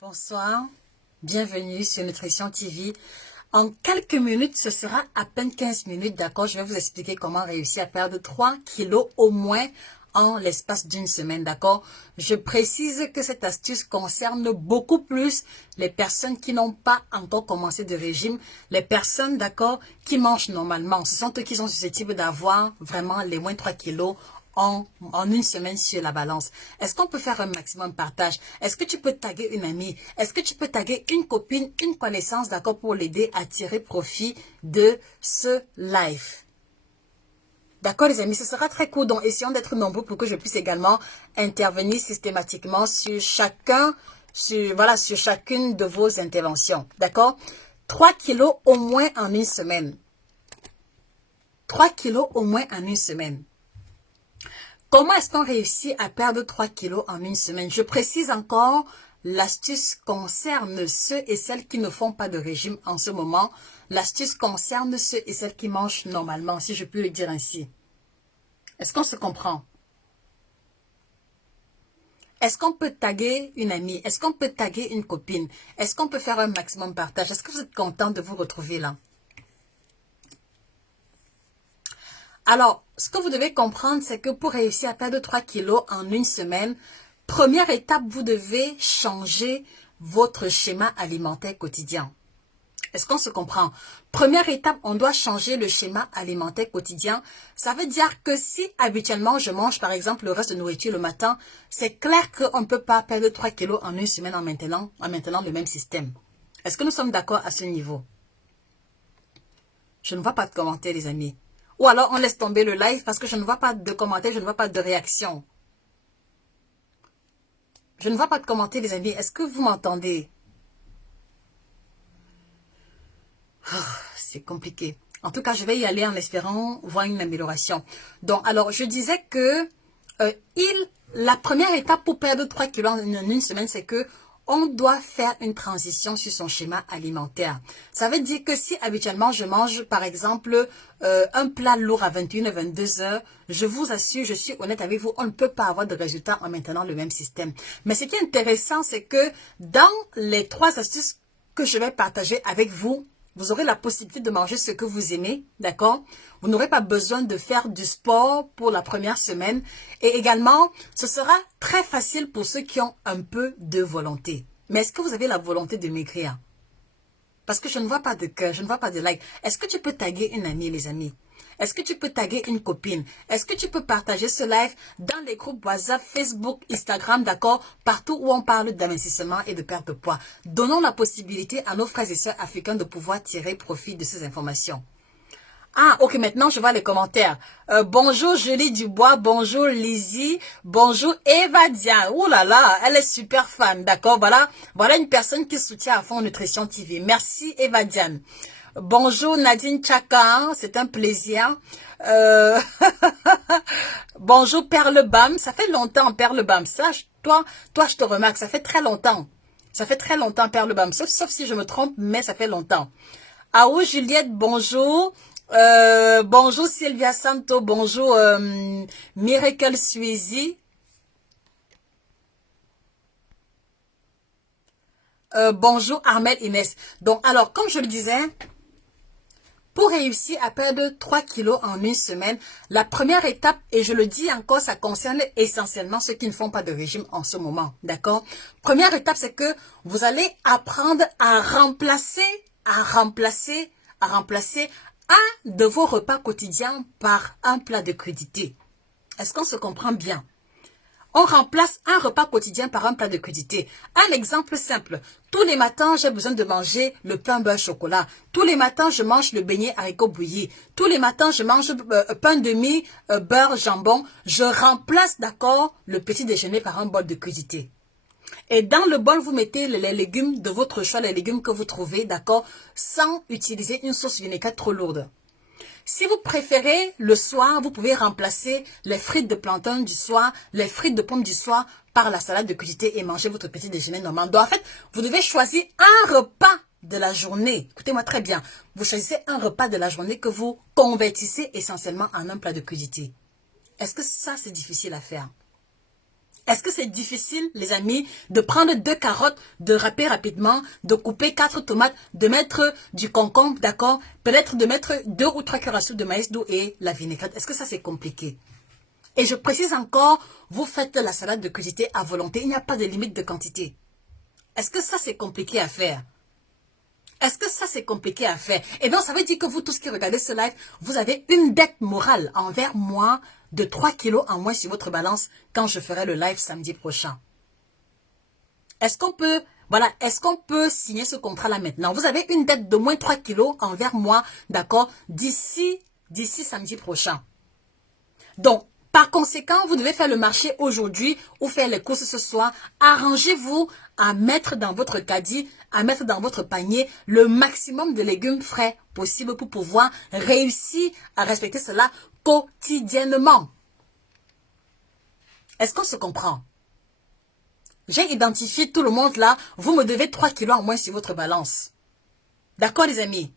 Bonsoir, bienvenue sur Nutrition TV. En quelques minutes, ce sera à peine 15 minutes, d'accord? Je vais vous expliquer comment réussir à perdre 3 kilos au moins en l'espace d'une semaine, d'accord? Je précise que cette astuce concerne beaucoup plus les personnes qui n'ont pas encore commencé de régime, les personnes, d'accord, qui mangent normalement. Ce sont eux qui sont susceptibles d'avoir vraiment les moins 3 kilos en une semaine sur la balance. Est-ce qu'on peut faire un maximum de partage? Est-ce que tu peux taguer une amie? Est-ce que tu peux taguer une copine, une connaissance, d'accord, pour l'aider à tirer profit de ce live? D'accord les amis, ce sera très court, donc essayons d'être nombreux pour que je puisse également intervenir systématiquement sur sur chacune de vos interventions. D'accord? 3 kilos au moins en une semaine. 3 kilos au moins en une semaine. Comment est-ce qu'on réussit à perdre 3 kilos en une semaine? Je précise encore, l'astuce concerne ceux et celles qui ne font pas de régime en ce moment. L'astuce concerne ceux et celles qui mangent normalement, si je peux le dire ainsi. Est-ce qu'on se comprend? Est-ce qu'on peut taguer une amie? Est-ce qu'on peut taguer une copine? Est-ce qu'on peut faire un maximum de partage? Est-ce que vous êtes content de vous retrouver là? Alors, ce que vous devez comprendre, c'est que pour réussir à perdre 3 kilos en une semaine, première étape, vous devez changer votre schéma alimentaire quotidien. Est-ce qu'on se comprend? Première étape, on doit changer le schéma alimentaire quotidien. Ça veut dire que si habituellement je mange par exemple le reste de nourriture le matin, c'est clair qu'on ne peut pas perdre 3 kilos en une semaine en maintenant le même système. Est-ce que nous sommes d'accord à ce niveau? Je ne vois pas de commentaires les amis. Ou alors on laisse tomber le live parce que je ne vois pas de commentaires, je ne vois pas de réaction. Je ne vois pas de commentaires les amis. Est-ce que vous m'entendez? C'est compliqué. En tout cas, je vais y aller en espérant voir une amélioration. Donc, alors, je disais que la première étape pour perdre 3 kilos en une semaine, c'est que on doit faire une transition sur son schéma alimentaire. Ça veut dire que si habituellement je mange par exemple un plat lourd à 21 22 heures, je vous assure, je suis honnête avec vous, on ne peut pas avoir de résultat en maintenant le même système. Mais ce qui est intéressant, c'est que dans les 3 astuces que je vais partager avec vous, vous aurez la possibilité de manger ce que vous aimez, d'accord? Vous n'aurez pas besoin de faire du sport pour la première semaine. Et également, ce sera très facile pour ceux qui ont un peu de volonté. Mais est-ce que vous avez la volonté de maigrir? Parce que je ne vois pas de cœur, je ne vois pas de like. Est-ce que tu peux taguer une amie, les amis? Est-ce que tu peux taguer une copine? Est-ce que tu peux partager ce live dans les groupes WhatsApp, Facebook, Instagram, d'accord? Partout où on parle d'investissement et de perte de poids. Donnons la possibilité à nos frères et sœurs africains de pouvoir tirer profit de ces informations. Ah, ok, maintenant je vois les commentaires. Bonjour Julie Dubois, bonjour Lizzie, bonjour Eva Diane. Ouh là là, elle est super fan, d'accord? Voilà une personne qui soutient à fond Nutrition TV. Merci Eva Diane. Bonjour Nadine Chaka, c'est un plaisir. Bonjour Perle Bam, ça fait longtemps Perle Bam. Ça, toi je te remarque, ça fait très longtemps. Ça fait très longtemps Perle Bam, sauf si je me trompe, mais ça fait longtemps. Ah oui, Juliette, bonjour. Bonjour Sylvia Santo, bonjour Miracle Suizy. Bonjour Ahmed Inès. Donc alors, comme je le disais, pour réussir à perdre 3 kilos en une semaine, la première étape, et je le dis encore, ça concerne essentiellement ceux qui ne font pas de régime en ce moment, d'accord? Première étape, c'est que vous allez apprendre à remplacer un de vos repas quotidiens par un plat de crudité. Est-ce qu'on se comprend bien? On remplace un repas quotidien par un plat de crudité. Un exemple simple. Tous les matins, j'ai besoin de manger le pain beurre chocolat. Tous les matins, je mange le beignet haricot bouilli. Tous les matins, je mange pain de mie, beurre, jambon. Je remplace, d'accord, le petit déjeuner par un bol de crudité. Et dans le bol, vous mettez les légumes de votre choix, les légumes que vous trouvez, d'accord, sans utiliser une sauce vinaigre trop lourde. Si vous préférez, le soir, vous pouvez remplacer les frites de plantain du soir, les frites de pommes du soir par la salade de crudité et manger votre petit déjeuner normal. Donc, en fait, vous devez choisir un repas de la journée. Écoutez-moi très bien. Vous choisissez un repas de la journée que vous convertissez essentiellement en un plat de crudité. Est-ce que ça, c'est difficile à faire? Est-ce que c'est difficile, les amis, de prendre 2 carottes, de râper rapidement, de couper 4 tomates, de mettre du concombre, d'accord? Peut-être de mettre 2 ou 3 cuillères à soupe de maïs doux et la vinaigrette. Est-ce que ça, c'est compliqué? Et je précise encore, vous faites la salade de crudité à volonté. Il n'y a pas de limite de quantité. Est-ce que ça, c'est compliqué à faire? Est-ce que ça, c'est compliqué à faire? Eh bien, ça veut dire que vous tous qui regardez ce live, vous avez une dette morale envers moi de 3 kilos en moins sur votre balance quand je ferai le live samedi prochain. Est-ce qu'on peut, voilà, est-ce qu'on peut signer ce contrat-là maintenant? Vous avez une dette de moins 3 kilos envers moi, d'accord, d'ici samedi prochain. Donc, par conséquent, vous devez faire le marché aujourd'hui ou faire les courses ce soir. Arrangez-vous à mettre dans votre caddie, à mettre dans votre panier le maximum de légumes frais possible pour pouvoir réussir à respecter cela quotidiennement. Est-ce qu'on se comprend? J'ai identifié tout le monde là. Vous me devez 3 kilos en moins sur votre balance. D'accord, les amis?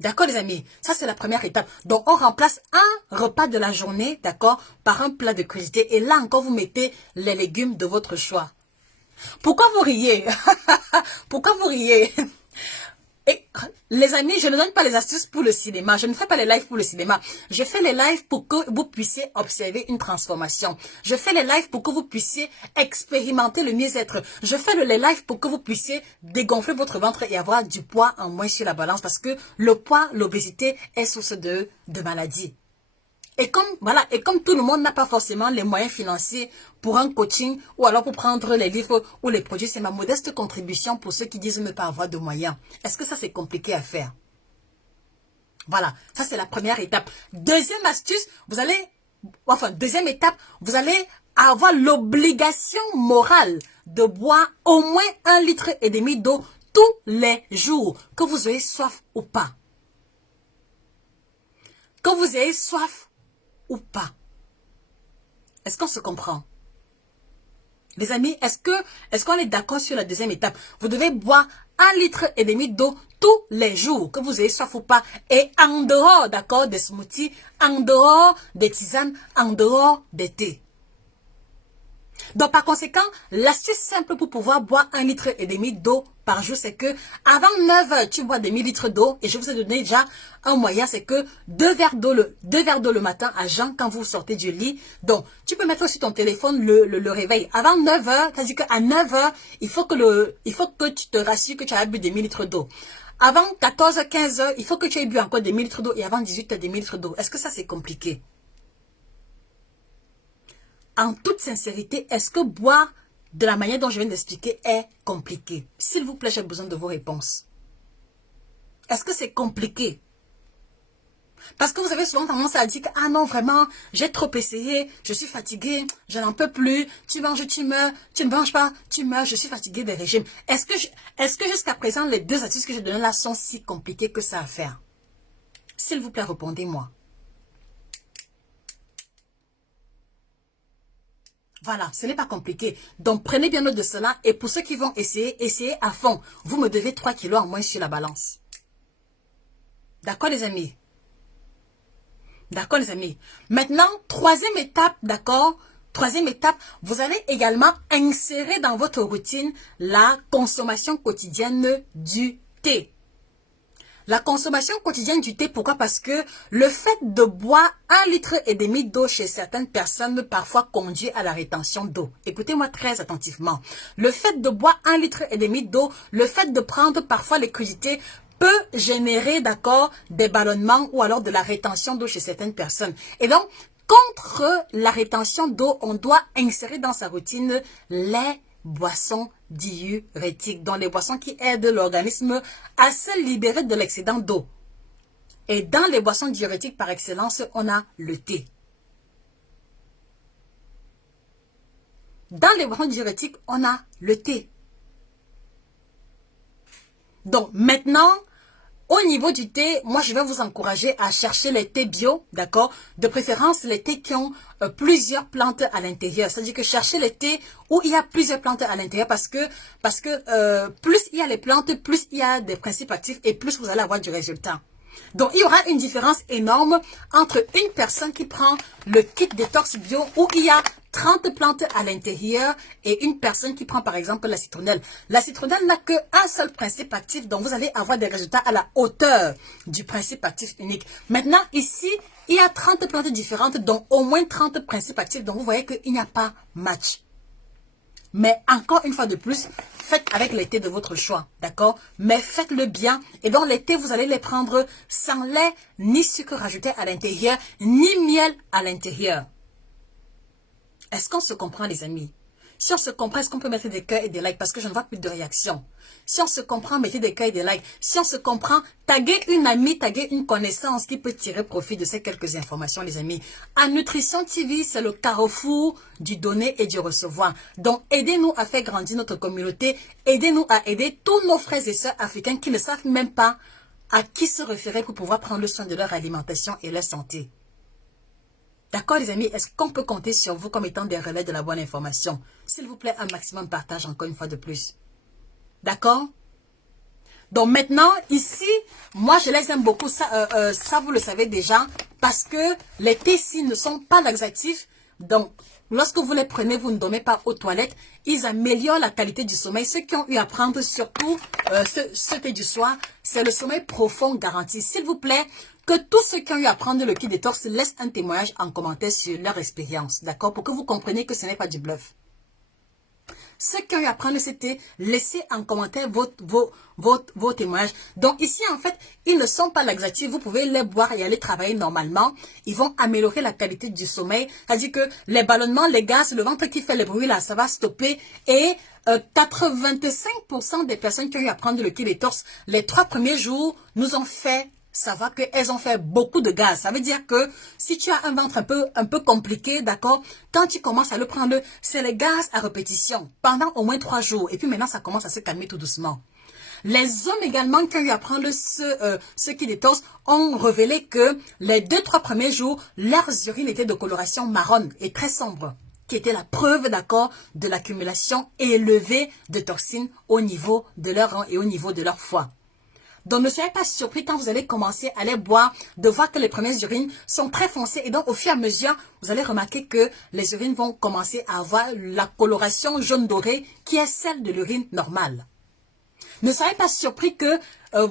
D'accord, les amis? Ça, c'est la première étape. Donc, on remplace un repas de la journée, d'accord, par un plat de crudité. Et là encore, vous mettez les légumes de votre choix. Pourquoi vous riez? Pourquoi vous riez? Et les amis, je ne donne pas les astuces pour le cinéma. Je ne fais pas les lives pour le cinéma. Je fais les lives pour que vous puissiez observer une transformation. Je fais les lives pour que vous puissiez expérimenter le mieux-être. Je fais les lives pour que vous puissiez dégonfler votre ventre et avoir du poids en moins sur la balance. Parce que le poids, l'obésité est source de maladies. Et comme tout le monde n'a pas forcément les moyens financiers pour un coaching ou alors pour prendre les livres ou les produits, c'est ma modeste contribution pour ceux qui disent ne pas avoir de moyens. Est-ce que ça, c'est compliqué à faire? Voilà, ça c'est la première étape. Deuxième astuce, deuxième étape, vous allez avoir l'obligation morale de boire au moins 1,5 litre d'eau tous les jours, que vous ayez soif ou pas. Que vous ayez soif ou pas. Est-ce qu'on se comprend? Les amis, est-ce qu'on est d'accord sur la deuxième étape? Vous devez boire 1,5 litre d'eau tous les jours, que vous ayez soif ou pas. Et en dehors, d'accord, des smoothies, en dehors des tisanes, en dehors des thés. Donc, par conséquent, l'astuce simple pour pouvoir boire 1,5 litre d'eau par jour, c'est que avant 9 heures, tu bois des millilitres d'eau. Et je vous ai donné déjà un moyen, c'est que 2 verres d'eau le matin à jeun quand vous sortez du lit. Donc, tu peux mettre sur ton téléphone le réveil. Avant 9 heures, c'est-à-dire qu'à 9 heures, il faut que tu te rassures que tu as bu des millilitres d'eau. Avant 14 h 15 heures, il faut que tu aies bu encore des millilitres d'eau. Et avant 18 heures, des millilitres d'eau. Est-ce que ça, c'est compliqué? En toute sincérité, est-ce que boire de la manière dont je viens d'expliquer est compliqué? S'il vous plaît, j'ai besoin de vos réponses. Est-ce que c'est compliqué? Parce que vous avez souvent tendance à dire que, ah non, vraiment, j'ai trop essayé, je suis fatiguée, je n'en peux plus, tu manges, tu meurs, tu ne manges pas, tu meurs, je suis fatiguée des régimes. Est-ce que jusqu'à présent, les 2 astuces que j'ai données là sont si compliquées que ça à faire? S'il vous plaît, répondez-moi. Voilà, ce n'est pas compliqué. Donc, prenez bien note de cela. Et pour ceux qui vont essayez à fond. Vous me devez 3 kilos en moins sur la balance. D'accord, les amis? D'accord, les amis? Maintenant, troisième étape, d'accord? Troisième étape, vous allez également insérer dans votre routine la consommation quotidienne du thé. La consommation quotidienne du thé, pourquoi? Parce que le fait de boire 1,5 litre d'eau chez certaines personnes parfois conduit à la rétention d'eau. Écoutez-moi très attentivement. Le fait de boire 1,5 litre d'eau, le fait de prendre parfois les crudités peut générer, d'accord, des ballonnements ou alors de la rétention d'eau chez certaines personnes. Et donc, contre la rétention d'eau, on doit insérer dans sa routine les boissons diurétiques, donc les boissons qui aident l'organisme à se libérer de l'excédent d'eau. Et dans les boissons diurétiques par excellence, on a le thé. Dans les boissons diurétiques, on a le thé. Donc maintenant, au niveau du thé, moi je vais vous encourager à chercher les thés bio, d'accord? De préférence les thés qui ont plusieurs plantes à l'intérieur. C'est-à-dire que cherchez les thés où il y a plusieurs plantes à l'intérieur parce que plus il y a les plantes, plus il y a des principes actifs et plus vous allez avoir du résultat. Donc il y aura une différence énorme entre une personne qui prend le kit détox bio où il y a 30 plantes à l'intérieur et une personne qui prend par exemple la citronnelle. La citronnelle n'a qu'un seul principe actif, donc vous allez avoir des résultats à la hauteur du principe actif unique. Maintenant, ici, il y a 30 plantes différentes, dont au moins 30 principes actifs, donc vous voyez qu'il n'y a pas match. Mais encore une fois de plus, faites avec les thés de votre choix, d'accord? Mais faites-le bien. Et donc les thés, vous allez les prendre sans lait, ni sucre rajouté à l'intérieur, ni miel à l'intérieur. Est-ce qu'on se comprend, les amis? Si on se comprend, est-ce qu'on peut mettre des cœurs et des likes? Parce que je ne vois plus de réaction. Si on se comprend, mettez des cœurs et des likes. Si on se comprend, taguez une amie, taguez une connaissance qui peut tirer profit de ces quelques informations, les amis. À Nutrition TV, c'est le carrefour du donner et du recevoir. Donc, aidez-nous à faire grandir notre communauté. Aidez-nous à aider tous nos frères et sœurs africains qui ne savent même pas à qui se référer pour pouvoir prendre soin de leur alimentation et leur santé. D'accord, les amis, est-ce qu'on peut compter sur vous comme étant des relais de la bonne information? S'il vous plaît, un maximum de partage encore une fois de plus. D'accord? Donc maintenant, ici, moi, je les aime beaucoup. Ça, vous le savez déjà, parce que les thés ici ne sont pas laxatifs. Donc, lorsque vous les prenez, vous ne dormez pas aux toilettes. Ils améliorent la qualité du sommeil. Ceux qui ont eu à prendre surtout ce thé du soir, c'est le sommeil profond garanti. S'il vous plaît, que tous ceux qui ont eu à prendre le kit détox laissent un témoignage en commentaire sur leur expérience, d'accord? Pour que vous compreniez que ce n'est pas du bluff. Ceux qui ont eu à prendre ce thé, laissez en commentaire vos témoignages. Donc ici, en fait, ils ne sont pas laxatifs. Vous pouvez les boire et aller travailler normalement. Ils vont améliorer la qualité du sommeil. C'est-à-dire que les ballonnements, les gaz, le ventre qui fait le bruit, là, ça va stopper. Et 85% des personnes qui ont eu à prendre le kit détox, les 3 premiers jours, nous ont fait savoir qu'elles ont fait beaucoup de gaz. Ça veut dire que si tu as un ventre un peu compliqué, d'accord, quand tu commences à le prendre, c'est les gaz à répétition pendant au moins 3 jours. Et puis maintenant, ça commence à se calmer tout doucement. Les hommes également qui ont eu à prendre ce kit détox ont révélé que les 2-3 premiers jours, leurs urines étaient de coloration marron et très sombre, qui était la preuve, d'accord, de l'accumulation élevée de toxines au niveau de leur rein et au niveau de leur foie. Donc, ne soyez pas surpris quand vous allez commencer à les boire, de voir que les premières urines sont très foncées. Et donc, au fur et à mesure, vous allez remarquer que les urines vont commencer à avoir la coloration jaune doré qui est celle de l'urine normale. Ne soyez pas surpris que,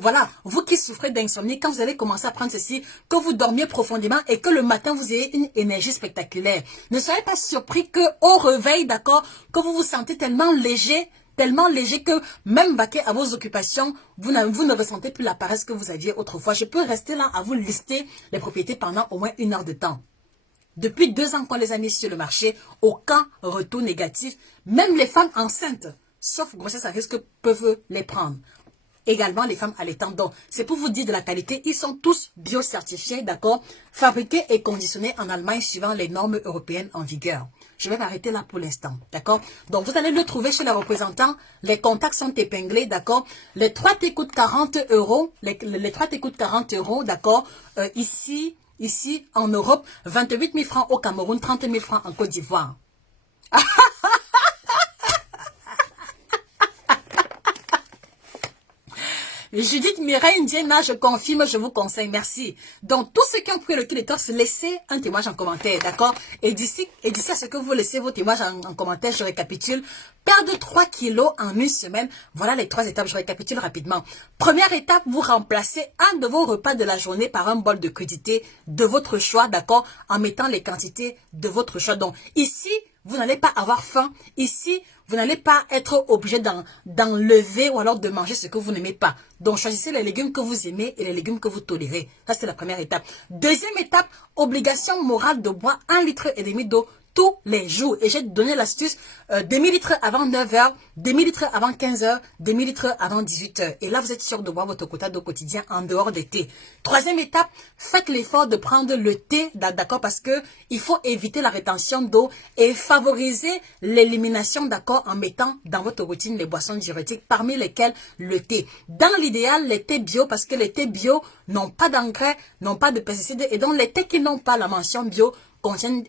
voilà, vous qui souffrez d'insomnie, quand vous allez commencer à prendre ceci, que vous dormiez profondément et que le matin, vous ayez une énergie spectaculaire. Ne soyez pas surpris qu'au réveil, d'accord, que vous vous sentez tellement léger que même vaquer à vos occupations, vous ne ressentez plus la paresse que vous aviez autrefois. Je peux rester là à vous lister les propriétés pendant au moins 1 heure de temps. Depuis 2 ans qu'on les a mis sur le marché, aucun retour négatif. Même les femmes enceintes, sauf grossesse à risque, peuvent les prendre. Également les femmes allaitantes. Donc, c'est pour vous dire de la qualité. Ils sont tous bio-certifiés, d'accord, fabriqués et conditionnés en Allemagne suivant les normes européennes en vigueur. Je vais m'arrêter là pour l'instant, d'accord? Donc, vous allez le trouver chez les représentants. Les contacts sont épinglés, d'accord? Les 3 thés coûtent 40 euros. Les 3 thés coûtent 40 euros, d'accord? Ici, en Europe, 28 000 francs au Cameroun, 30 000 francs en Côte d'Ivoire. Judith Mireille Indiana, je confirme, je vous conseille, merci. Donc, tous ceux qui ont pris le kit détox, laissez un témoignage en commentaire, d'accord? Et d'ici à ce que vous laissez vos témoignages en commentaire, je récapitule. Perdre 3 kilos en 1 semaine, voilà les 3 étapes, je récapitule rapidement. Première étape, vous remplacez un de vos repas de la journée par un bol de crudité de votre choix, d'accord? En mettant les quantités de votre choix. Donc, ici, vous n'allez pas avoir faim. Ici, vous n'allez pas être obligé d'enlever ou alors de manger ce que vous n'aimez pas. Donc, choisissez les légumes que vous aimez et les légumes que vous tolérez. Ça, c'est la première étape. Deuxième étape, obligation morale de boire 1,5 litre d'eau tous les jours. Et j'ai donné l'astuce demi-litre avant 9 h, demi-litre avant 15 h, demi-litre avant 18 h. Et là, vous êtes sûr de boire votre quota d'eau quotidien en dehors des thés. Troisième étape, faites l'effort de prendre le thé, d'accord, parce que il faut éviter la rétention d'eau et favoriser l'élimination, d'accord, en mettant dans votre routine les boissons diurétiques, parmi lesquelles le thé. Dans l'idéal, les thés bio, parce que les thés bio n'ont pas d'engrais, n'ont pas de pesticides, et donc les thés qui n'ont pas la mention bio contiennent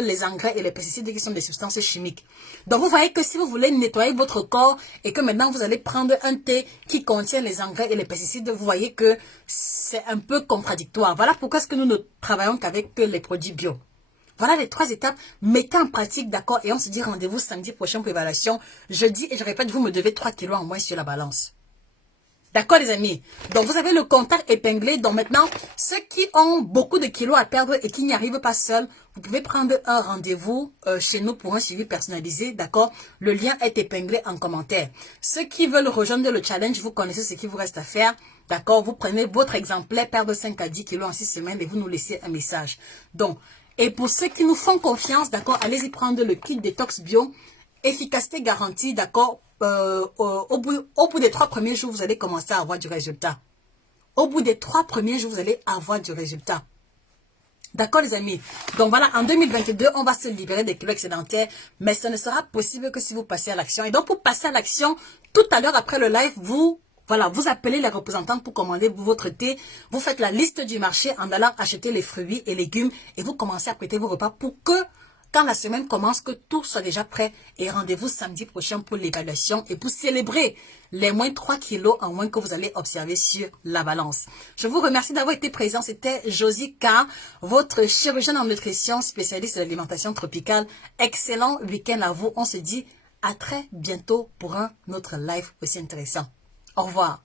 les engrais et les pesticides qui sont des substances chimiques. Donc, vous voyez que si vous voulez nettoyer votre corps et que maintenant vous allez prendre un thé qui contient les engrais et les pesticides, vous voyez que c'est un peu contradictoire. Voilà pourquoi est-ce que nous ne travaillons qu'avec les produits bio. Voilà les 3 étapes. Mettez en pratique, d'accord? Et on se dit rendez-vous samedi prochain pour l'évaluation. Je dis et je répète, vous me devez 3 kilos en moins sur la balance. D'accord les amis? Donc vous avez le contact épinglé. Donc maintenant, ceux qui ont beaucoup de kilos à perdre et qui n'y arrivent pas seuls, vous pouvez prendre un rendez-vous chez nous pour un suivi personnalisé. D'accord? Le lien est épinglé en commentaire. Ceux qui veulent rejoindre le challenge, vous connaissez ce qu'il vous reste à faire. D'accord? Vous prenez votre exemplaire, perdre 5 à 10 kilos en 6 semaines et vous nous laissez un message. Donc, et pour ceux qui nous font confiance, d'accord, allez-y prendre le kit détox bio. Efficacité garantie, d'accord? Au bout des 3 premiers jours, vous allez commencer à avoir du résultat. Au bout des 3 premiers jours, vous allez avoir du résultat. D'accord les amis? Donc voilà, en 2022, on va se libérer des kilos excédentaires, mais ce ne sera possible que si vous passez à l'action. Et donc pour passer à l'action, tout à l'heure après le live, vous appelez les représentants pour commander votre thé. Vous faites la liste du marché en allant acheter les fruits et légumes et vous commencez à prêter vos repas pour que quand la semaine commence, que tout soit déjà prêt. Et rendez-vous samedi prochain pour l'évaluation et pour célébrer les moins 3 kilos en moins que vous allez observer sur la balance. Je vous remercie d'avoir été présent. C'était Josie K, votre chirurgienne en nutrition, spécialiste de l'alimentation tropicale. Excellent week-end à vous. On se dit à très bientôt pour un autre live aussi intéressant. Au revoir.